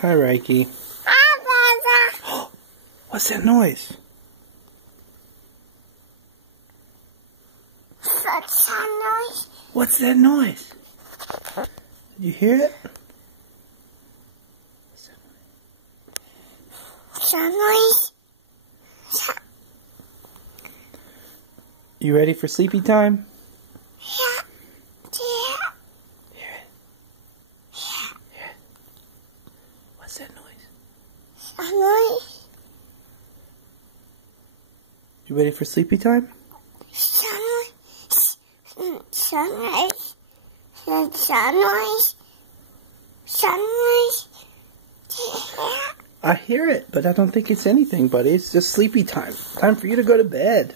Hi, Reiki. What's that noise? What's that noise? What's that noise? Did you hear it? What's that noise? You ready for sleepy time? Yeah. Yeah. Hear it? Yeah. Hear it? What's that noise? That noise? You ready for sleepy time? Sunrise. Sunrise. Sunrise. Sunrise. Yeah. I hear it, but I don't think it's anything, buddy. It's just sleepy time. Time for you to go to bed.